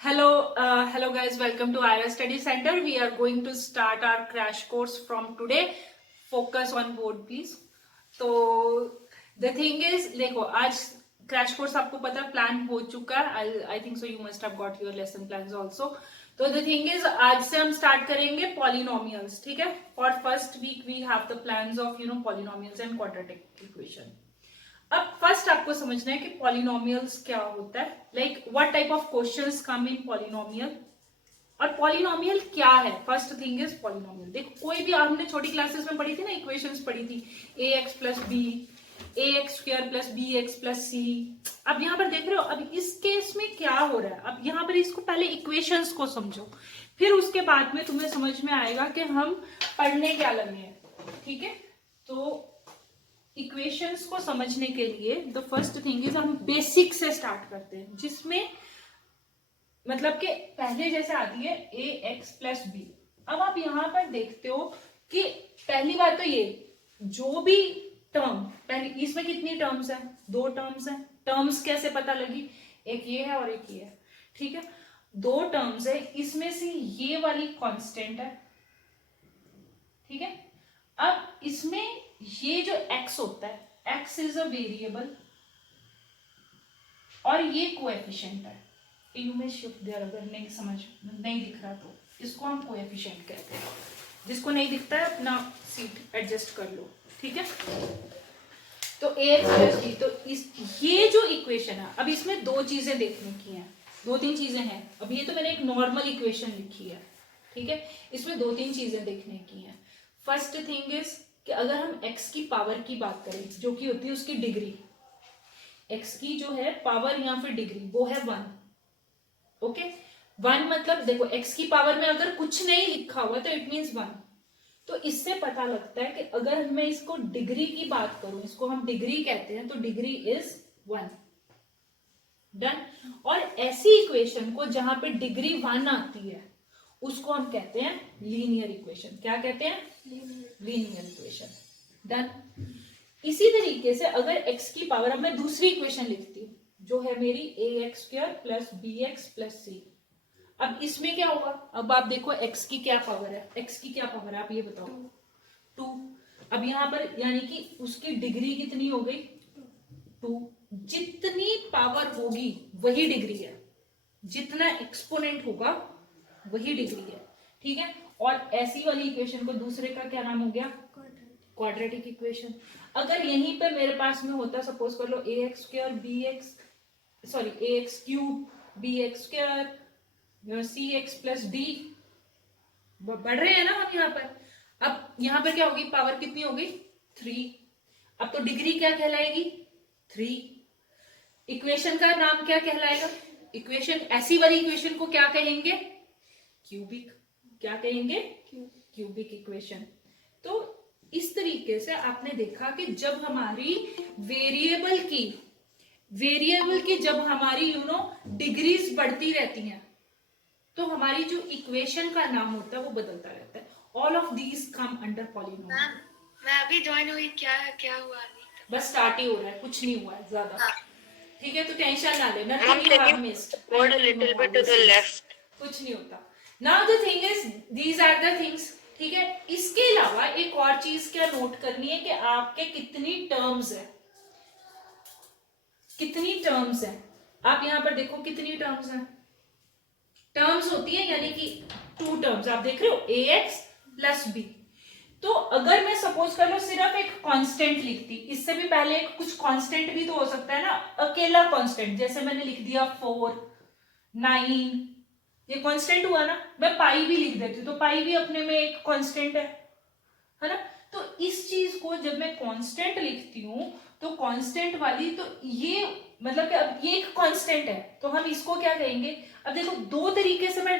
Hello guys, welcome to IRA Study Center. We are going to start our crash course from today. Focus on board please. तो the thing is, देखो आज crash course आपको पता plan हो चुका है. I think so you must have got your lesson plans also. तो the thing is आज से हम स्टार्ट करेंगे पॉलिनोमियल्स. ठीक है, for first week we have the plans of polynomials and quadratic equation. अब फर्स्ट आपको समझना है कि पॉलिनोमियल्स क्या होता है, like what type of questions come in polynomial और पॉलिनोमियल क्या है. First thing is polynomial. देखो कोई भी हमने छोटी क्लासेस में पढ़ी थी ना, इक्वेशंस पढ़ी थी A X plus B, A X square plus B X plus C. अब यहाँ पर देख रहे हो, अब इस केस में क्या हो रहा है. अब यहाँ पर इसको पहले इक्वेशंस को समझो, फिर उसके बाद में तुम्हें समझ में आएगा कि हम पढ़ने क्या लगे हैं. ठीक है, तो इक्वेशंस को समझने के लिए द फर्स्ट थिंग इज हम बेसिक से स्टार्ट करते हैं, जिसमें मतलब कि पहले जैसे आती है ए एक्स प्लस बी. अब आप यहां पर देखते हो कि पहली बात तो ये जो भी टर्म पहले इसमें कितनी टर्म्स है, दो टर्म्स है. टर्म्स कैसे पता लगी, एक ये है और एक ये है. ठीक है, दो टर्म्स है, इसमें से ये वाली कांस्टेंट है. ठीक है, अब इसमें ये जो x होता है, x इज अ वेरिएबल और ये कोएफिशिएंट है. इनमें में शिफ्ट दिया, अगर नहीं समझ नहीं दिख रहा तो इसको हम कोएफिशिएंट कहते हैं. जिसको नहीं दिखता है अपना सीट एडजस्ट कर लो. ठीक है, तो ax प्लस b, तो ये जो इक्वेशन है, अब इसमें दो चीजें देखने की हैं, दो तीन चीजें हैं. अब ये तो मैंने एक नॉर्मल इक्वेशन लिखी है. ठीक है, इसमें दो तीन चीजें देखने की हैं. फर्स्ट थिंग इज कि अगर हम x की पावर की बात करें, जो कि होती है उसकी डिग्री, x की जो है पावर या फिर डिग्री, वो है 1. ओके, 1 मतलब देखो x की पावर में अगर कुछ नहीं लिखा हुआ तो इट मीन्स 1. तो इससे पता लगता है कि अगर मैं इसको डिग्री की बात करूं, इसको हम डिग्री कहते हैं, तो डिग्री इज 1. डन. और ऐसी इक्वेशन को जहां पे डिग्री 1 आती है उसको हम कहते हैं लीनियर इक्वेशन. क्या कहते हैं, लीनियर इक्वेशन. डन. इसी तरीके से अगर x की पावर, अब मैं दूसरी इक्वेशन लिखती हूँ जो है मेरी A X square plus B X plus C. अब इसमें क्या होगा, अब आप देखो x की क्या पावर है, x की क्या पावर है आप ये बताओ, 2. अब यहाँ पर यानी कि उसकी डिग्री कितनी हो गई, 2. जितनी पावर होगी वही डिग्री है, जितना एक्सपोनेंट होगा वही डिग्री है. ठीक है, और ऐसी वाली इक्वेशन को दूसरे का क्या नाम हो गया, क्वाड्रेटिक इक्वेशन. अगर यहीं पे मेरे पास में होता, सपोज कर लो A X square B X, sorry A X cube B X square C X plus D, बढ़ रहे हैं ना हम यहाँ पर. अब यहाँ पर क्या होगी, पावर कितनी होगी, 3. अब तो डिग्री क्या कहलाएगी, 3. इक्वेशन का नाम क्या कहलाएगा, इक्वेशन, ऐसी वाली इक्वेशन को क्या कहेंगे, क्यूबिक. क्या कहेंगे, क्यूबिक इक्वेशन. तो इस तरीके से आपने देखा कि जब हमारी वेरिएबल की जब हमारी डिग्रीज बढ़ती रहती हैं, तो हमारी जो इक्वेशन का नाम होता है वो बदलता रहता है. All of these come under polynomial. मैं अभी ज्वाइन हुई, क्या हुआ नहीं, बस स्टार्ट ही हो रहा है, कुछ नहीं हुआ है ज्यादा. हाँ. ठीक है, तो टेंशन ना लेना, कुछ नहीं होता. Now the thing is, these are the things. ठीक है, इसके अलावा एक और चीज क्या नोट करनी है कि आपके कितनी टर्म्स है, कितनी टर्म्स है. आप यहां पर देखो कितनी टर्म्स है. टर्म्स होती है यानी कि 2 टर्म्स आप देख रहे हो, ए एक्स प्लस बी. तो अगर मैं सपोज कर लो सिर्फ एक कांस्टेंट लिखती, इससे भी पहले एक कुछ कांस्टेंट भी तो हो सकता है ना, अकेला कांस्टेंट, जैसे मैंने लिख दिया 4 9, ये कांस्टेंट हुआ ना. मैं पाई भी लिख देती हूँ, तो पाई भी अपने में एक कांस्टेंट है ना. तो इस चीज को जब मैं कांस्टेंट लिखती हूँ, तो कांस्टेंट वाली, तो ये मतलब कि अब ये एक कांस्टेंट है, तो हम इसको क्या कहेंगे. अब देखो दो तरीके से मैं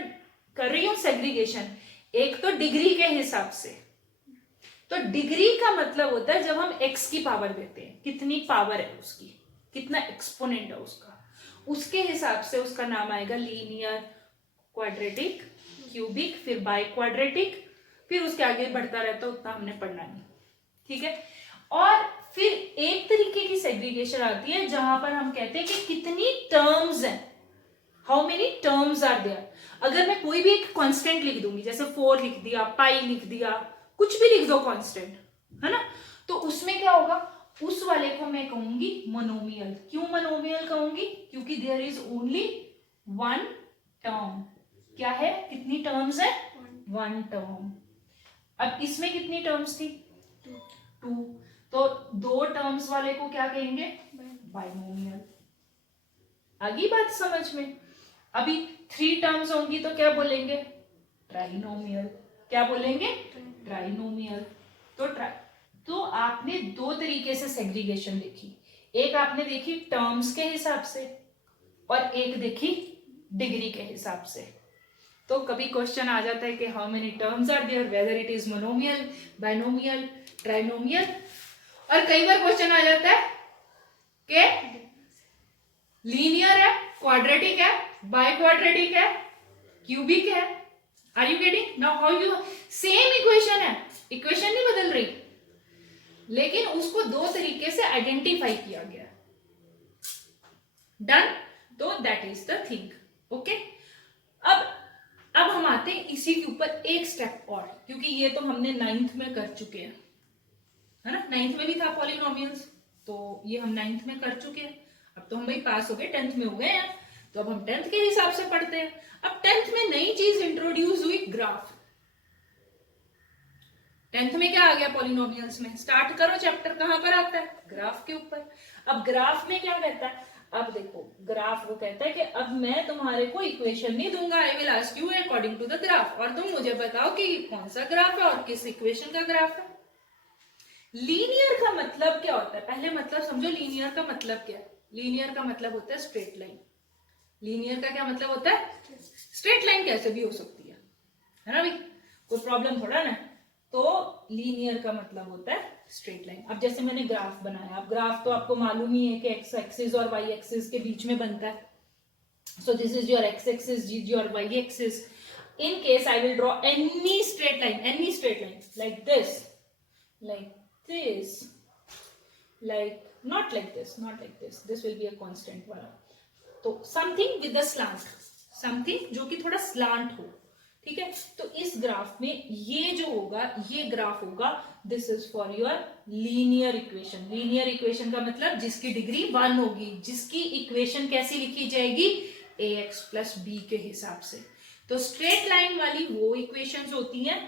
कर रही हूँ सेग्रीगेशन. एक तो डिग्री के हिसाब से, तो डिग्री का मतलब होता है जब हम x की पावर देते हैं, कितनी पावर है उसकी, कितना एक्सपोनेंट है उसका, उसके हिसाब से उसका नाम आएगा लीनियर, क्वाड्रेटिक, क्यूबिक, फिर बाई क्वाड्रेटिक, फिर उसके आगे बढ़ता रहता है, उतना हमने पढ़ना नहीं. ठीक है, और फिर एक तरीके की सेग्रीगेशन आती है जहां पर हम कहते हैं कि कितनी टर्म्स हैं. How many terms are there. अगर मैं कोई भी एक कांस्टेंट लिख दूंगी, जैसे 4 लिख दिया, पाई लिख दिया, कुछ भी लिख दो कांस्टेंट, है ना, तो उसमें क्या होगा, उस वाले को मैं कहूंगी मोनोमियल। क्यों मोनोमियल कहूंगी? क्योंकि there is only one term. क्या है, कितनी टर्म्स है? One term. अब इसमें कितनी टर्म्स थी? 2। तो 2 टर्म्स वाले को क्या कहेंगे? बाइनोमियल। आगे बात समझ में? अभी 3 टर्म्स होंगी तो क्या बोलेंगे? ट्राइनोमियल। क्या बोलेंगे? ट्राइनोमियल। तो आपने 2 तरीके से सेग्रीगेशन देखी। एक आपने देखी टर्म्स के हिसाब से और एक देखी डिग्री के हिसाब से। तो कभी क्वेश्चन आ जाता है कि how many terms are there, whether it is monomial, binomial, trinomial. और कई बार क्वेश्चन आ जाता है कि लीनियर है, क्वाड्रेटिक है, बाय क्वाड्रेटिक है, क्यूबिक है। Are you getting now how you? Same equation है, इक्वेशन नहीं बदल रही, लेकिन उसको 2 तरीके से आइडेंटिफाई किया गया। डन? तो that is the thing. Okay, अब हम आते हैं इसी के ऊपर एक स्टेप और, क्योंकि ये तो हमने 9th में कर चुके हैं, है ना। 9th में भी था पॉलिनोमियल्स, तो ये हम 9th में कर चुके हैं। अब तो हम भाई पास हो गए, 10th में हो गए हैं, तो अब हम 10th के हिसाब से पढ़ते हैं। अब 10th में नई चीज इंट्रोड्यूस हुई, ग्राफ। 10th में क्या आ गया पॉलिनोमियल्स में? स्टार्ट करो चैप्टर, कहां पर आता है? ग्राफ के ऊपर। अब ग्राफ में क्या कहता है? अब देखो, ग्राफ वो कहता है कि अब मैं तुम्हारे को इक्वेशन नहीं दूंगा, I will ask you according to the graph, और तुम मुझे बताओ कि कौन सा ग्राफ है और किस इक्वेशन का ग्राफ है। लीनियर का मतलब क्या होता है? पहले मतलब समझो, लीनियर का मतलब क्या है? लीनियर का मतलब होता है स्ट्रेट लाइन। लीनियर का क्या मतलब होता है? स्ट्रेट लाइन कैसे भी हो सकती है ना भाई, कोई प्रॉब्लम थोड़ा ना। तो लीनियर का मतलब होता है स्ट्रेट लाइन। अब जैसे मैंने ग्राफ बनाया, अब ग्राफ तो आपको मालूम ही है कि एक्स एक्सिस और वाई एक्सिस के बीच में बनता है। So this is your X axis, this your Y axis. In case I will draw any straight line like this, like not like this, this will be a constant वाला। तो something with a slant, something जो कि थोड़ा slant हो, ठीक है। तो इस ग्राफ में ये जो होगा, ये ग्राफ होगा, this is for your linear equation. Linear equation का मतलब जिसकी डिग्री 1 होगी, जिसकी इक्वेशन कैसी लिखी जाएगी? ax प्लस बी के हिसाब से। तो स्ट्रेट लाइन वाली वो इक्वेशंस होती हैं,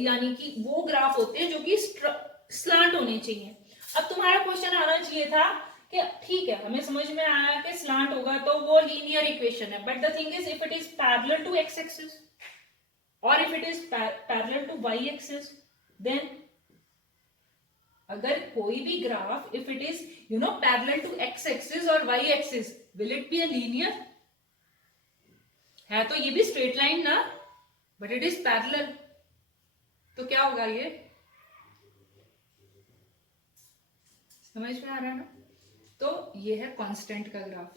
यानी कि वो ग्राफ होते हैं जो कि स्लांट होने चाहिए। अब तुम्हारा क्वेश्चन आना चाहिए था कि ठीक है, हमें समझ में आया कि स्लांट होगा तो वो लीनियर इक्वेशन है, but the thing is if it is parallel to X axis और if it is parallel to Y axis, then अगर कोई भी graph if it is parallel to X axis और Y axis, will it be a linear? है तो ये भी straight line ना, बट इट इज पैरेलल, तो क्या होगा? ये समझ में आ रहा है ना? तो ये है कांस्टेंट का ग्राफ।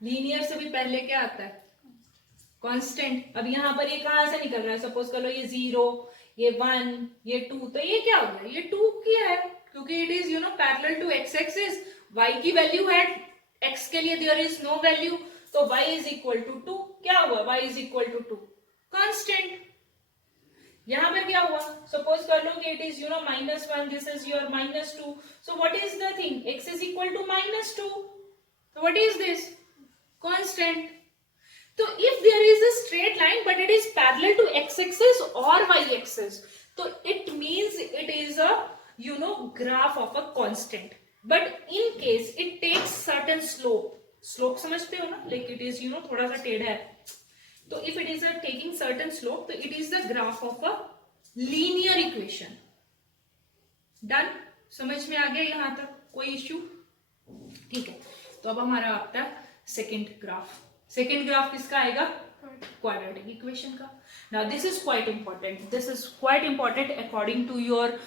लीनियर से भी पहले क्या आता है? कांस्टेंट। अब यहां पर ये कहां से निकल रहा है? सपोज कर लो ये 0, ये 1, ये 2, तो ये क्या हो गया? ये 2 किया है, क्योंकि it is parallel to X axis. y की वैल्यू है, x के लिए देयर इज नो वैल्यू, तो y इज इक्वल टू 2। क्या हुआ? y is equal to 2, constant. यहां पर क्या हुआ? सपोज कर लो कि it is -1, this is your -2, so what is the thing? x is equal to -2, so what is this? Constant. So if there is a straight line but it is parallel to x-axis or y-axis, so it means it is a graph of a constant. But in case it takes certain slope, slope समझते हो ना, like it is थोड़ा सा टेढ़ा है, तो if it is taking certain slope, तो it is the graph of a linear equation. Done? समझ में आ गया यहाँ तक? कोई इश्यू? ठीक है, तो अब हमारा आता है सेकेंड ग्राफ। सेकेंड ग्राफ किसका आएगा? क्वाड्रेटिक इक्वेशन का। Now this is quite important according to your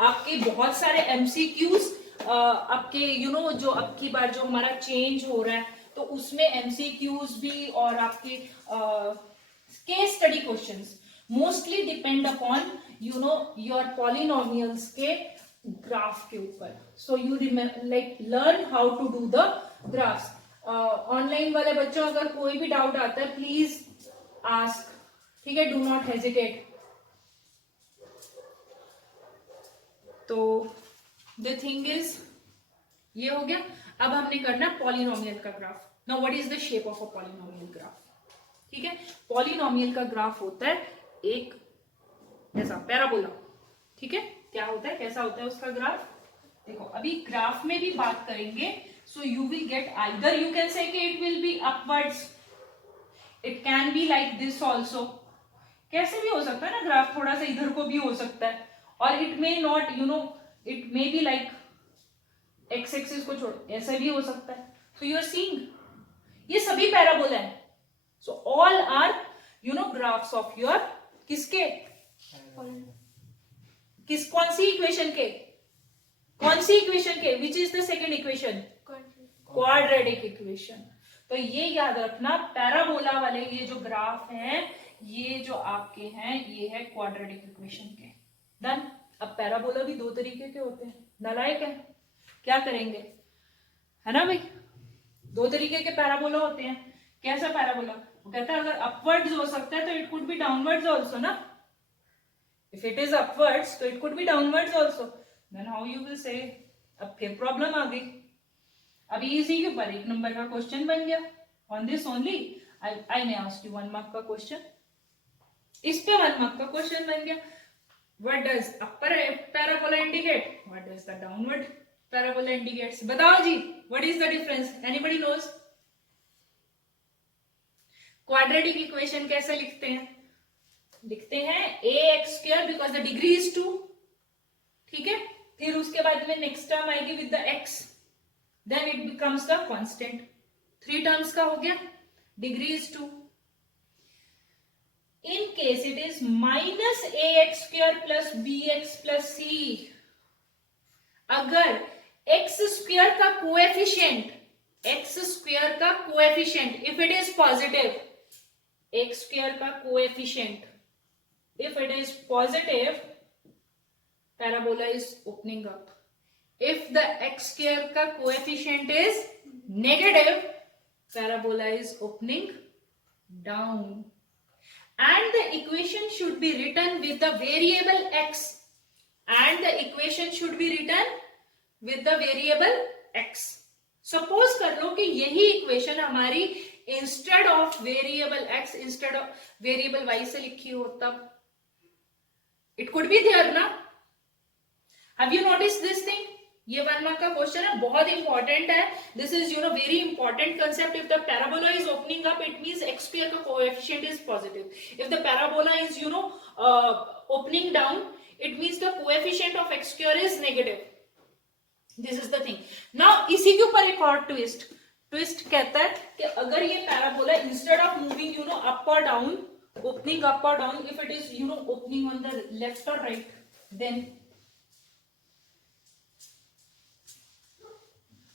आपके बहुत सारे एमसीक्यूज, आपके जो अब की बार जो हमारा चेंज हो रहा है, तो उसमें एमसीक्यूज भी और आपके case study questions mostly depend upon your polynomials के ग्राफ के ऊपर। So you learn how to do the graphs. Online वाले बच्चों अगर कोई भी डाउट आता है प्लीज आस्क, ठीक है, डू नॉट हेजिटेट। तो द थिंग इज ये हो गया। अब हमने करना पॉलिनोमियल का graph. Now what is the shape of a polynomial graph? ठीक है, पॉलिनोमियल का ग्राफ होता है एक ऐसा पैराबोला। ठीक है, क्या होता है, कैसा होता है उसका ग्राफ? देखो अभी ग्राफ में भी बात करेंगे। So you will get either you can say it will be upwards, it can be like this also. कैसे भी हो सकता है ना, ग्राफ थोड़ा सा इधर को भी हो सकता है, और it may not it may be like x axis को छोड़ ऐसा भी हो सकता है। सो यू आर सीइंग ये सभी पैराबोला है। So all are graphs of your किसके कौन सी इक्वेशन के, which is the second equation? Quadratic equation. तो ये याद रखना, पैराबोला वाले ये जो ग्राफ हैं, ये जो आपके हैं, ये है क्वाड्रेटिक इक्वेशन के। डन। अब पैराबोला भी दो तरीके के होते हैं, नालायक है, क्या करेंगे, है ना भाई? दो तरीके के पैराबोला होते हैं। कैसा पैराबोला? वो कहता है अगर अपवर्ड्स हो सकता है तो it could be downwards also ना। इफ इट इज अपवर्ड्स तो it could be downwards also. Then how you will say? अब फिर प्रॉब्लम आ गई। अभी इसी के ऊपर 1 नंबर का क्वेश्चन बन गया। On this only I may ask you 1 mark का क्वेश्चन। इस पे 1 मार्क का क्वेश्चन बन गया। What does upper parabola indicate? What does the downward parabola indicates? बताओ जी, what is the difference? Anybody knows? Quadratic equation कैसे लिखते हैं? लिखते हैं ax² because the degree is 2। ठीक है, फिर उसके बाद में नेक्स्ट टर्म आएगी with the x, then it becomes the constant. 3 terms का हो गया, degree is 2। In case it is -ax² plus bx plus c, अगर x² का coefficient, if it is positive, x² का coefficient if it is positive, parabola is opening up. If the x² का coefficient is negative, parabola is opening down. And the equation should be written with the variable x. Suppose कर लो कि यही equation हमारी instead of variable x, instead of variable y से लिखी हो, तब इट कुड बी देयर ना। Have you notice this thing? ये 1 मार्क का क्वेश्चन है, बहुत इंपॉर्टेंट है। This is very important concept. If the parabola is opening up, it means x² का coefficient is positive. If the parabola is opening down, it means the coefficient of x² is negative. This is the thing. Now इसी के ऊपर एक और twist कहता है कि अगर ये parabola instead of moving up और down, opening up or down, if it is opening on the left or right, then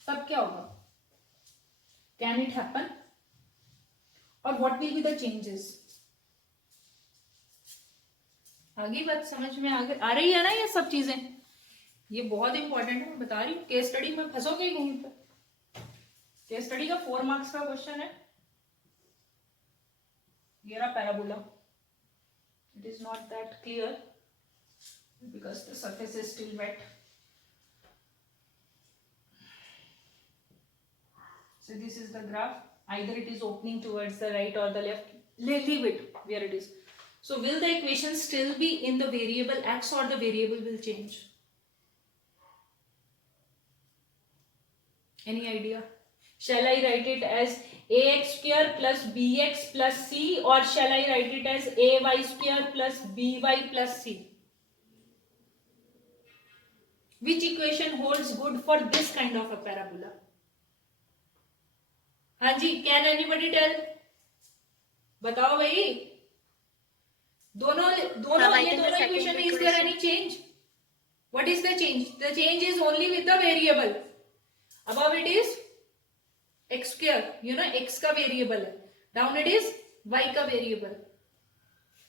तब क्या होगा? Can it happen? Or what will be the changes? आगे बात समझ में आ रही है ना? ये सब चीजें ये बहुत इंपॉर्टेंट है, मैं बता रही हूँ। केस स्टडी में फंसोगे कहीं पर। केस स्टडी का 4 मार्क्स का क्वेश्चन है। ये रहा parabola. It is not that clear because the surface is still wet. So this is the graph. Either it is opening towards the right or the left. Leave it where it is. So will the equation still be in the variable x or the variable will change? Any idea? Shall I write it as ax² plus bx plus c, or shall I write it as ay² plus by plus c? Which equation holds good for this kind of a parabola? हाँ जी, can anybody tell? बताओ भाई। दोनों equation, is there any change? What is the change? The change is only with the variable. Above it is x², x का variable है, down it is y का variable.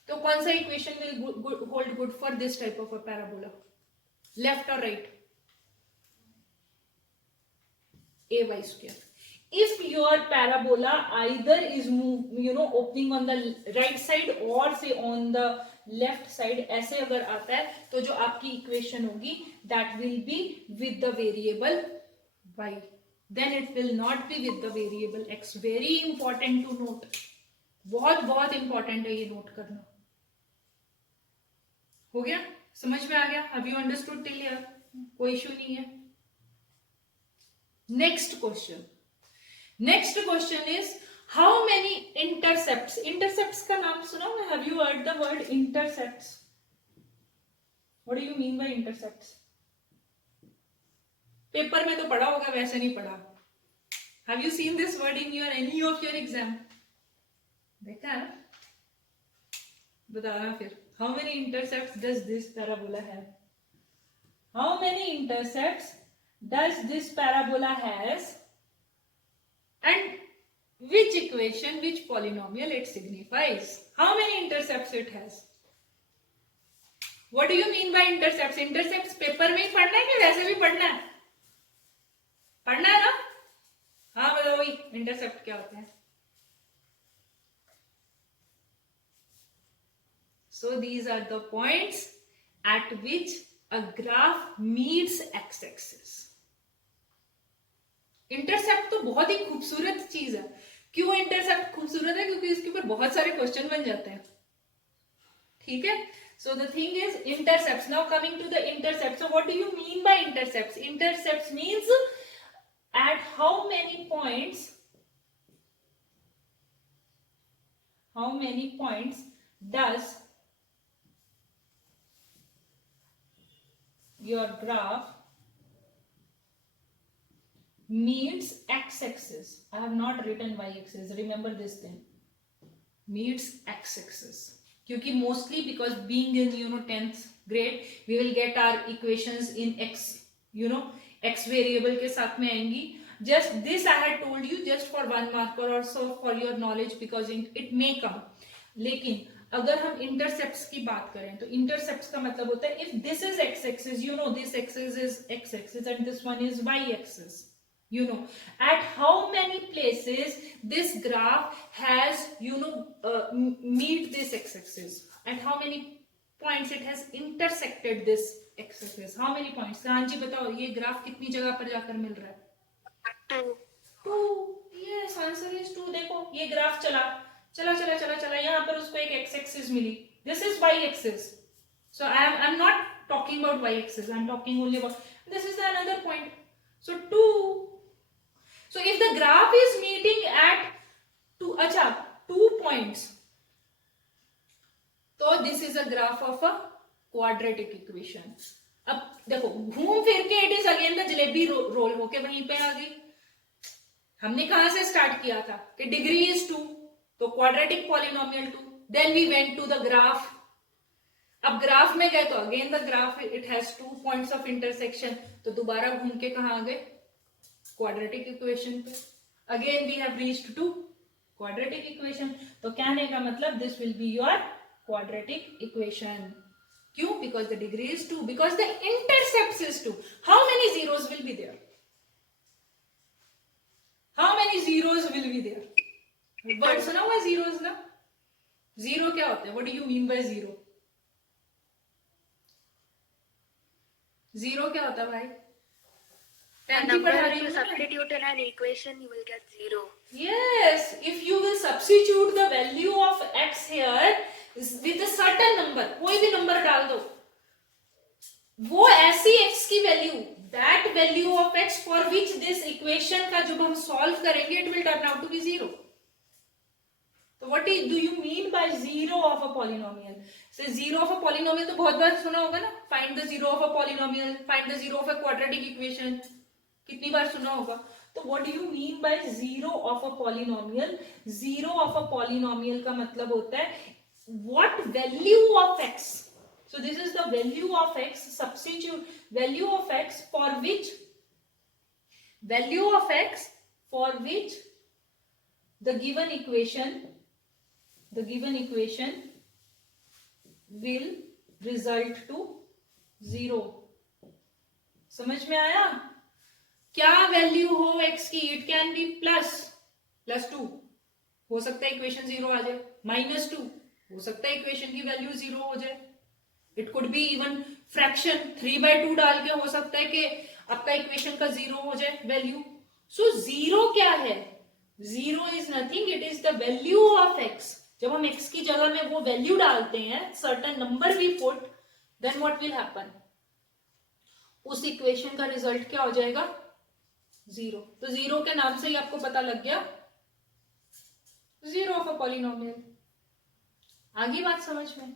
तो कौन सा equation will hold good for this type of a parabola? Left और right? ay²। if your parabola either is opening on the right side or say on the left side, ऐसे अगर आता है तो जो आपकी इक्वेशन होगी that will be with the variable y, then it will not be with the variable x. very important to note, बहुत बहुत इंपॉर्टेंट है ये नोट करना. हो गया, समझ में आ गया? Have you understood till here? कोई इश्यू नहीं है. Next question is how many intercepts. Intercepts का नाम सुना ना? Have you heard the word intercepts? What do you mean by intercepts? Paper में तो पढ़ा होगा, वैसे नहीं पढ़ा. Have you seen this word in your any of your exam? देखा? बताना फिर. How many intercepts does this parabola have? How many intercepts does this parabola has, and which equation, which polynomial it signifies? How many intercepts it has? What do you mean by intercepts? Intercepts paper में ही पढ़ना है कि वैसे भी पढ़ना है? पढ़ना है ना? हाँ बताओ भाई, इंटरसेप्ट क्या होते हैं? So these are the points at which a graph meets x-axis. Intercept तो बहुत ही खूबसूरत चीज है. क्यों इंटरसेप्ट खूबसूरत है? क्योंकि इसके ऊपर बहुत सारे क्वेश्चन बन जाते हैं. ठीक है. So the thing is intercepts. Now coming to the intercept. So what do you mean by intercepts? Intercepts means at how many points does your graph meets x-axis. I have not written y-axis. Remember this thing. Meets x-axis. क्योंकि mostly because being in 10th grade, we will get our equations in x. x variable के साथ में आएंगी. Just this I had told you just for 1 mark or also for your knowledge because it may come. लेकिन अगर हम intercepts की बात करें तो इंटरसेप्ट्स का मतलब होता है if this is X axis, this axis is X axis and this one is Y axis, at how many places this graph has meet this x axis, at how many points it has intersected this x axis, how many points? हाँ जी बताओ, ये graph कितनी जगह पर जाकर मिल रहा है? 2. yes, answer is 2. देखो ये ग्राफ चला यहाँ पर उसको एक x axis milli. This is y axis. So I'm not talking about y axis. I'm talking only about this is the another point. So 2. So if the graph is meeting at 2 points, तो this is a graph of a quadratic equation. अब देखो घूम फिर के it is again the jalebi roll होके वहीं पे आ गई. हमने कहां से स्टार्ट किया था कि डिग्री इज 2, तो quadratic polynomial 2. Then we went to the graph. अब ग्राफ में गए तो again the graph it has 2 points of intersection, तो दोबारा घूम के कहां आ गए? क्वाड्रेटिक इक्वेशन पे. Again we have reached to quadratic equation. तो कहने का मतलब this will be your quadratic equation. क्यों? Because the degree is 2, because the intercept is 2. How many zeros will be there? How many zeros will be there? Word सुना हुआ zeros ना? Zero क्या होता है? What do you mean by zero? Zero क्या होता है भाई? A number if you substitute in an equation, you will get 0. Yes, if you will substitute the value of x here with a certain number, कोई भी number डाल दो, वो ऐसी x की value, that value of x for which this equation का जब हम solve करेंगे, it will turn out to be 0. So what do you mean by zero of a polynomial? So zero of a polynomial तो बहुत बार सुना होगा ना? Find the zero of a polynomial, find the zero of a quadratic equation. कितनी बार सुना होगा? तो what do you mean by zero of a polynomial? Zero of a polynomial का मतलब होता है what value of x. So this is the value of x. Substitute value of x for which the given equation will result to 0. समझ में आया? क्या value हो x की, इट कैन बी +2, हो सकता है इक्वेशन 0 आ जाए, -2, हो सकता है इक्वेशन की वैल्यू 0 हो जाए, it could be even fraction 3/2 डाल के हो सकता है कि आपका इक्वेशन का 0 हो जाए वैल्यू। सो 0 क्या है? 0 is nothing, it is the value of x। जब हम x की जगह में वो वैल्यू डालते हैं, certain number we put, then what will happen, उस इक्वेशन का रिजल्ट क्या हो जाएगा? 0। तो 0 के नाम से ही आपको पता लग गया, 0 ऑफ अ पॉलिनोमियल। आगे बात समझ में?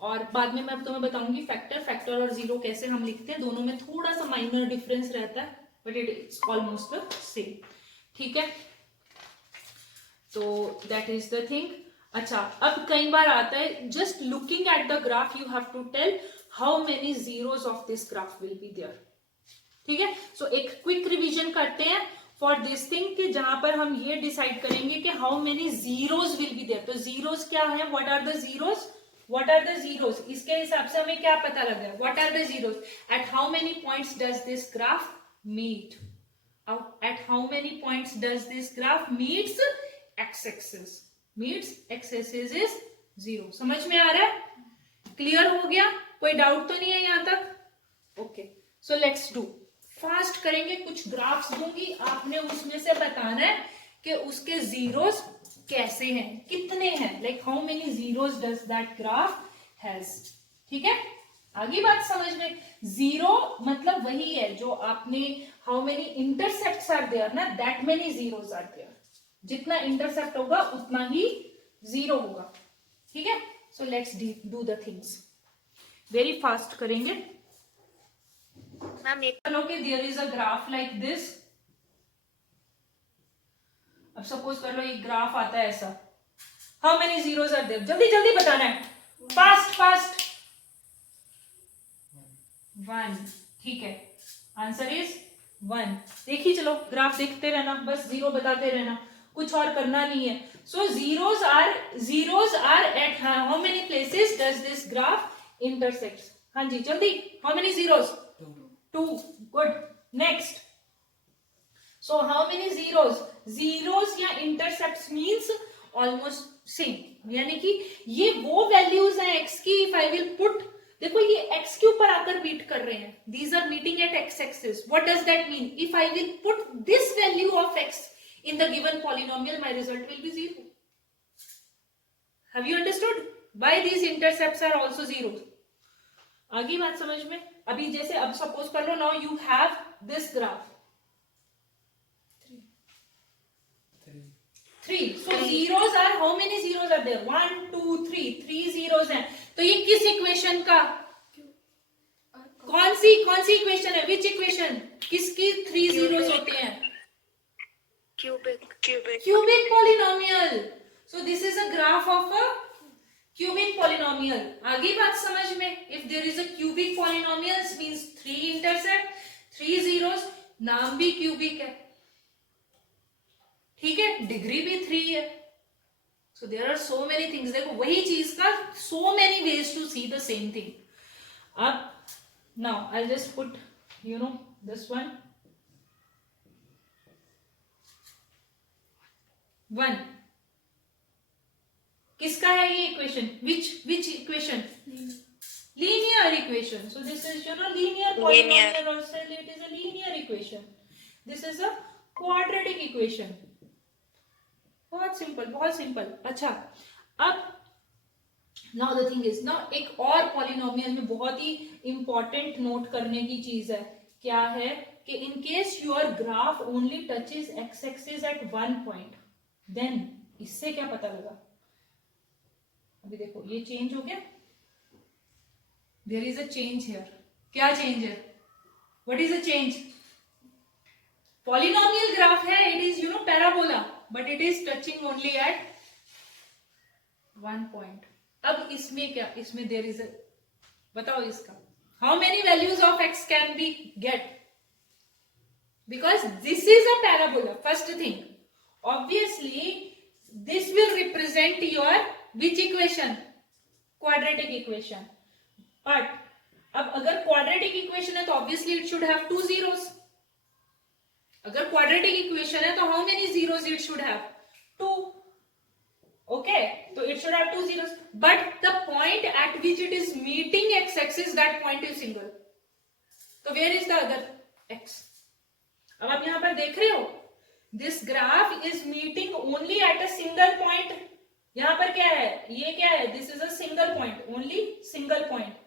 और बाद में मैं तुम्हें बताऊंगी फैक्टर और 0 कैसे हम लिखते हैं, दोनों में थोड़ा सा माइनर डिफरेंस रहता है, but it's almost the same. ठीक है, तो दैट इज द थिंग। अच्छा, अब कई बार आता है, just looking at the graph you have to tell how many zeros of this graph will be there. ठीक है, सो एक क्विक रिवीजन करते हैं फॉर दिस थिंग, कि जहां पर हम ये डिसाइड करेंगे कि how many zeros will be there. तो जीरोस क्या है, what are the zeros, what are the zeros, इसके हिसाब से हमें क्या पता लग रहा है, what are the zeros, at how many points does this graph meet, at how many points does this graph meets X axis, meets X axis is 0। समझ में आ रहा है? क्लियर हो गया? कोई डाउट तो नहीं है यहां तक? Okay, so let's do, fast करेंगे, कुछ ग्राफ्स दूंगी, आपने उसमें से बताना है कि उसके जीरोस कैसे हैं, कितने हैं, like how many zeros does that graph has. ठीक है, आगे बात समझ में? 0 मतलब वही है जो आपने, how many intercepts are there ना, that many zeros are there, जितना इंटरसेप्ट होगा उतना ही 0 होगा। ठीक है, so let's do the things, very fast करेंगे। मैम एक Okay, there is a graph like this. अब सपोज कर लो एक ग्राफ आता है ऐसा, how many zeros are there, जल्दी जल्दी बताना है, फास्ट फास्ट। 1। ठीक है, आंसर इज 1। देखिए चलो, ग्राफ देखते रहना, बस 0 बताते रहना, कुछ और करना नहीं है। So zeros are at how many places does this graph intersects. हाँ जी जल्दी, how many zeros? 2। Good, next. So how many zeros? Zeros या intercepts means almost same, यानी कि ये वो वैल्यूज हैं x की, if I will put, देखो ये x के ऊपर आकर मीट कर रहे हैं, these are meeting at x axis. What does that mean? If I will put this value of x in the given polynomial, my result will be 0. Have you understood why these intercepts are also zeros? आगे बात समझ में? अभी जैसे अब suppose कर लो, now you have this graph 3. So zeros are, how many zeros are there? 1 2 3, 3 zeros हैं। तो ये किस इक्वेशन का, कौन सी इक्वेशन है, विच इक्वेशन, किसकी 3 zeros होते हैं? cubic polynomial. So this is a graph of a cubic polynomial. आगे बात समझ में? If there is a cubic polynomial means 3 intercept, 3 zeros, नाम भी cubic है, ठीक है, डिग्री भी 3 है। So there are so many things, देखो वही चीज का so many ways to see the same thing. अब now I just put this one 1, किसका है ये इक्वेशन, which equation? Linear equation. So this is linear polynomial, also it is a linear equation. This is a quadratic equation. बहुत simple, बहुत simple. अच्छा, अब now the thing is, now एक और पॉलिनोमियल में बहुत ही इंपॉर्टेंट नोट करने की चीज है, क्या है कि in case your graph only touches X axis at 1 point, देन इससे क्या पता लगा, अभी देखो ये चेंज हो गया, there is a change here. क्या चेंज है, what is a change? Polynomial graph है, it is parabola, but it is touching only at 1 point. अब इसमें क्या, इसमें there is a, बताओ इसका, how many values of x can we get? Because this is a parabola, first thing. Obviously, this will represent your which equation? Quadratic equation. But अब अगर quadratic equation है तो obviously it should have 2 zeros. अगर quadratic equation है तो how many zeros it should have? 2. Okay, so it should have 2 zeros, but the point at which it is meeting x-axis, that point is single. So where is the other x? अब आप यहाँ पर देख रहे हो, this graph is meeting only at a single point. यहाँ पर क्या है, ये क्या है, this is a single point, only single point.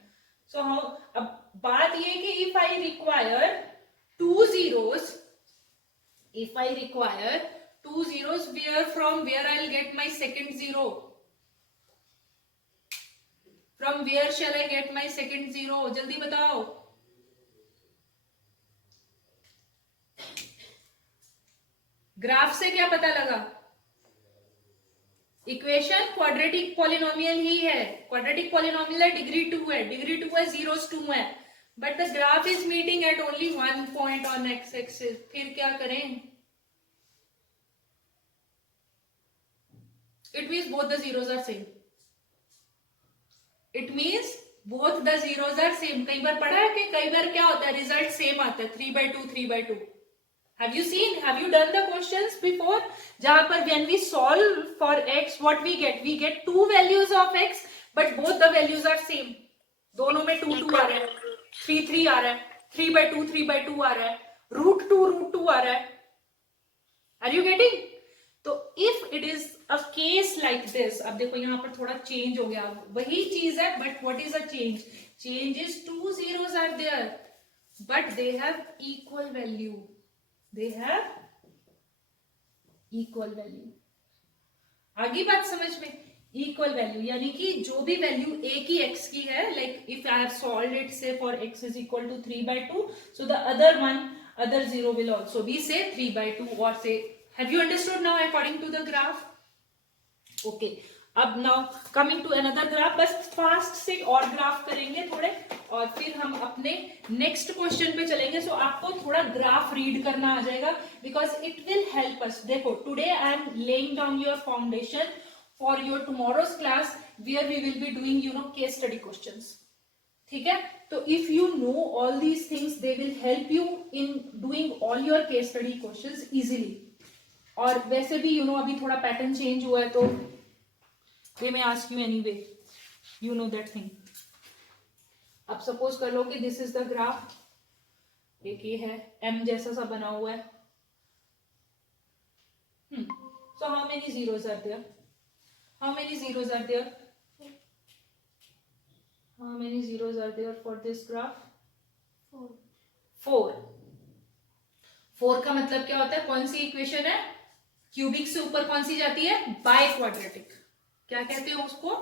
So how, अब बात ये कि if I require 2 zeros, if I require 2 zeros, where I'll get my second zero? From where shall I get my second zero? जल्दी बताओ. Graph से क्या पता लगा? इक्वेशन क्वाड्रेटिक पॉलिनोमियल ही है, क्वाड्रेटिक पॉलिनोमियल है, डिग्री 2 है, डिग्री 2 है, जीरोस 2 है, but the graph is meeting at only 1 point on x axis. फिर क्या करें? It means both the zeros are same. It means both the zeros are same. कई बार पढ़ा है कि कई बार क्या होता है, रिजल्ट सेम आता है, 3/2 3/2. Have you seen? Have you done the questions before? जहां पर when we solve for x, what we get? We get 2 values of x, but both the values are same. दोनों में 2 2 आ रहा है, 3 3 आ रहा है, 3/2 3/2 आ रहा है, √2 आ रहा है. Are you getting? तो if it is a case like this, अब देखो यहाँ पर थोड़ा चेंज हो गया, वही चीज है, but what is a change? Change is 2 zeros are there, but they have equal value. They have equal value. आगे बात समझ में? इक्वल वैल्यू यानी कि जो भी वैल्यू एक ही x की है, like if I have solved it say for x is equal to 3/2, so the other zero will also be say 3/2, और से. Have you understood now according to the graph? Okay. अब now coming to another graph, बस fast से और graph करेंगे थोड़े, और फिर हम अपने नेक्स्ट क्वेश्चन पे चलेंगे. सो आपको थोड़ा ग्राफ रीड करना आ जाएगा, because it will help us. देखो, today I am laying down your foundation for your tomorrow's class, where we will be doing case study questions. ठीक है? तो if you know all these things, they will help you in doing all your case study questions easily. और वैसे भी अभी थोड़ा pattern change हुआ है, तो they may ask you anyway, you know that thing. अब सपोज कर लो कि दिस इज द ग्राफ, एक ये है एम जैसा सा बना हुआ है. So how many zeros are there? How many zeros are there? How many zeros are there for this graph? 4. 4 का मतलब क्या होता है? कौन सी इक्वेशन है? क्यूबिक से ऊपर कौन सी जाती है? By quadratic. क्या कहते हैं उसको?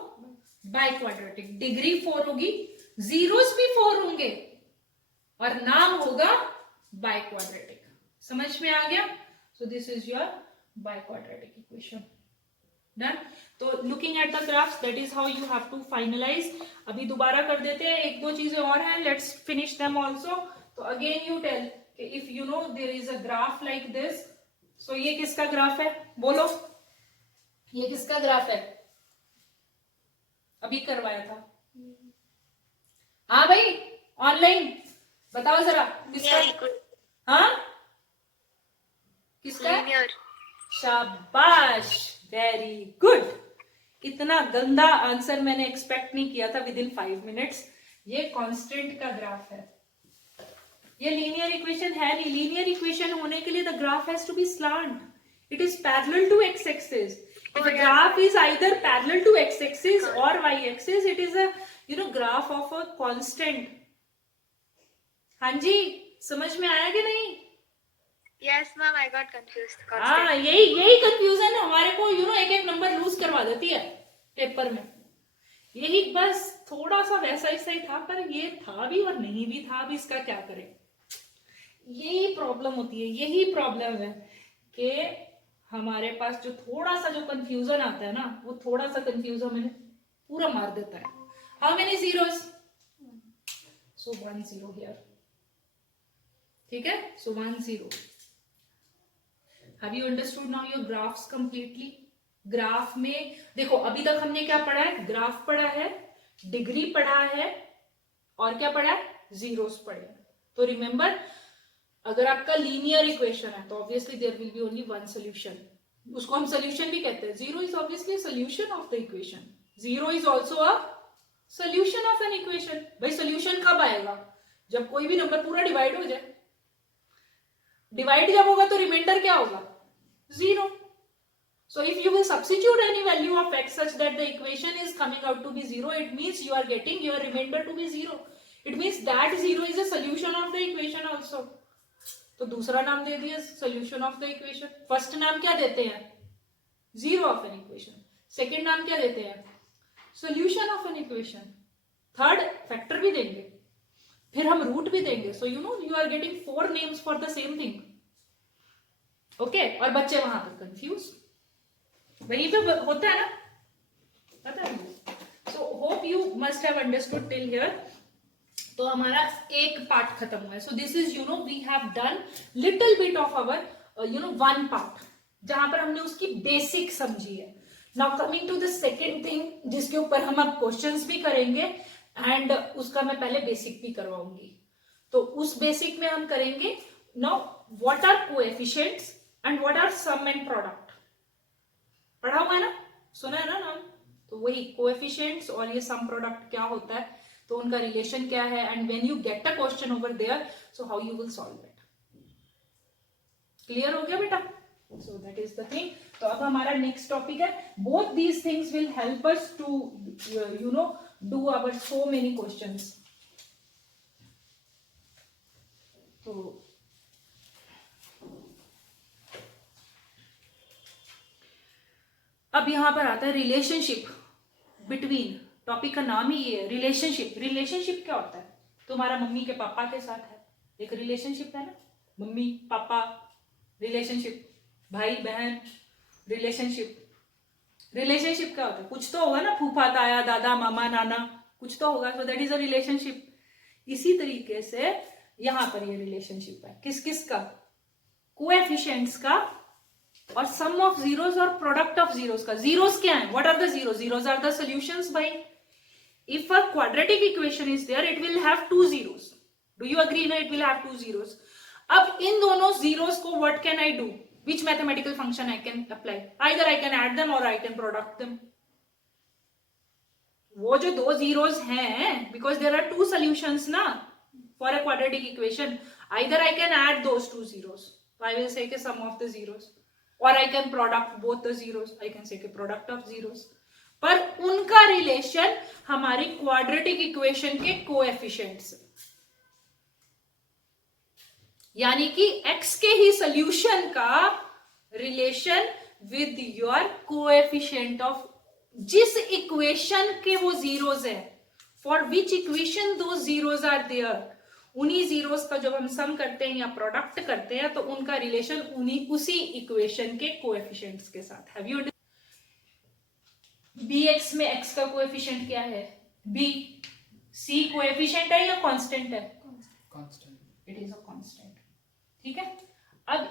By quadratic. डिग्री 4 होगी, जीरोस भी 4 होंगे, और नाम होगा बाय क्वाड्रेटिक. समझ में आ गया? So this is your bi quadratic equation. Done. तो looking at the graphs, that is how you have to finalise. अभी दोबारा कर देते हैं, एक दो चीजें और हैं, लेट्स फिनिश देम ऑल्सो. तो again you tell, if you know there is a graph like this, so ये किसका ग्राफ है? बोलो, ये किसका ग्राफ है? अभी करवाया था. हाँ भाई, ऑनलाइन बताओ जरा, किसका? हाँ, किसका? शाबाश, वेरी गुड. इतना गंदा आंसर मैंने एक्सपेक्ट नहीं किया था विद इन 5 मिनट्स. ये कांस्टेंट का ग्राफ है. ये लीनियर इक्वेशन है नहीं. लीनियर इक्वेशन होने के लिए the graph has to be slant. It is parallel to X axis. If a graph is either parallel to x axis or y axis, it is a graph of a constant. हाँ जी, समझ में आया कि नहीं? Yes ma'am, I got confused. हाँ, यही confusion हमारे को एक एक नंबर लूज करवा देती है पेपर में. यही बस थोड़ा सा वैसा ऐसा ही था, पर ये था भी और नहीं भी था. अभी इसका क्या करें? यही प्रॉब्लम होती है. यही प्रॉब्लम है कि हमारे पास जो थोड़ा सा जो कंफ्यूजन आता है ना, वो थोड़ा सा कंफ्यूजन मैंने पूरा मार देता है. How many zeros? So 1 0 here. ठीक है? सो 1 0. Have you understood now your graphs completely? Graph में देखो, अभी तक हमने क्या पढ़ा है? ग्राफ पढ़ा है, डिग्री पढ़ा है, और क्या पढ़ा है? जीरोस पढ़े. तो रिमेंबर, अगर आपका लीनियर इक्वेशन है तो obviously there will be only one solution, उसको हम सोल्यूशन भी कहते हैं. Zero is obviously solution of the equation. Zero is also a solution of an equation. भाई सोल्यूशन कब आएगा? जब कोई भी नंबर पूरा डिवाइड हो जाए. डिवाइड जब होगा तो रिमाइंडर क्या होगा? Zero. So if you will substitute any value of x such that the equation is coming out to be 0, it means you are getting your remainder to be 0. It means that 0 is a solution of the equation also. तो दूसरा नाम दे दिया solution of the equation. First नाम क्या देते हैं? Zero of an equation. Second नाम क्या देते हैं? Solution of an equation. Third factor भी देंगे, फिर हम रूट भी देंगे. So you know you are getting 4 names for the same thing. Okay? और बच्चे वहां पर कंफ्यूज वहीं पे होता है ना, पता है. So hope you must have understood till here. तो हमारा एक पार्ट खत्म हुआ है. So this is you know we have done little bit of our you know one part जहां पर हमने उसकी बेसिक समझी है. Now coming to the second thing जिसके ऊपर हम अब क्वेश्चंस भी करेंगे एंड उसका मैं पहले बेसिक भी करवाऊंगी. तो उस बेसिक में हम करेंगे now what are coefficients and what are sum and product. पढ़ा हुआ है ना, सुना है ना नाम. तो वही कोएफिशिएंट्स और ये सम प्रोडक्ट क्या होता है, तो उनका रिलेशन क्या है, and when you get a question over there so how you will solve it. Clear हो गया बेटा? So that is the thing. तो अब हमारा नेक्स्ट टॉपिक है both these things will help us to you know do our so many questions. तो अब यहां पर आता है रिलेशनशिप बिटवीन. टॉपिक का नाम ही ये है रिलेशनशिप. रिलेशनशिप क्या होता है? तुम्हारा मम्मी के पापा के साथ है एक रिलेशनशिप है ना, मम्मी पापा रिलेशनशिप, भाई बहन रिलेशनशिप. रिलेशनशिप क्या होता है? कुछ तो होगा ना, फूफा ताया दादा मामा नाना कुछ तो होगा. सो दैट इज अ रिलेशनशिप. इसी तरीके से यहां पर ये रिलेशनशिप है किस किस का? कोएफिशिएंट्स का और सम ऑफ जीरोस और प्रोडक्ट ऑफ जीरोस का. जीरोस क्या है? What are the zeros? Zeros are the solutions भाई. If a quadratic equation is there it will have 2 zeros. Do you agree? ना, इट विल हैव 2 जीरोस. अब इन दोनों zeros को what can I do? Which mathematical function I can apply? Either I can add them और I can product them. वो जो 2 zeros हैं because there are 2 solutions ना for a quadratic equation, either I can add those 2 zeros. I will say sum of the zeros or I can product both the zeros. I can say product of zeros. पर उनका relation हमारी quadratic equation के coefficients, यानी कि x के ही solution का relation with your coefficient of जिस equation के वो जीरोस है. फॉर विच इक्वेशन दो जीरोस आर देयर, उन्हीं जीरोस का जब हम सम करते हैं या प्रोडक्ट करते हैं तो उनका रिलेशन उसी इक्वेशन के कोएफिशिएंट्स के साथ. हैव यू bx में x का कोएफिशिएंट क्या है? b. c कोएफिशिएंट है या कांस्टेंट है? Constant. It is a constant. ठीक है. अब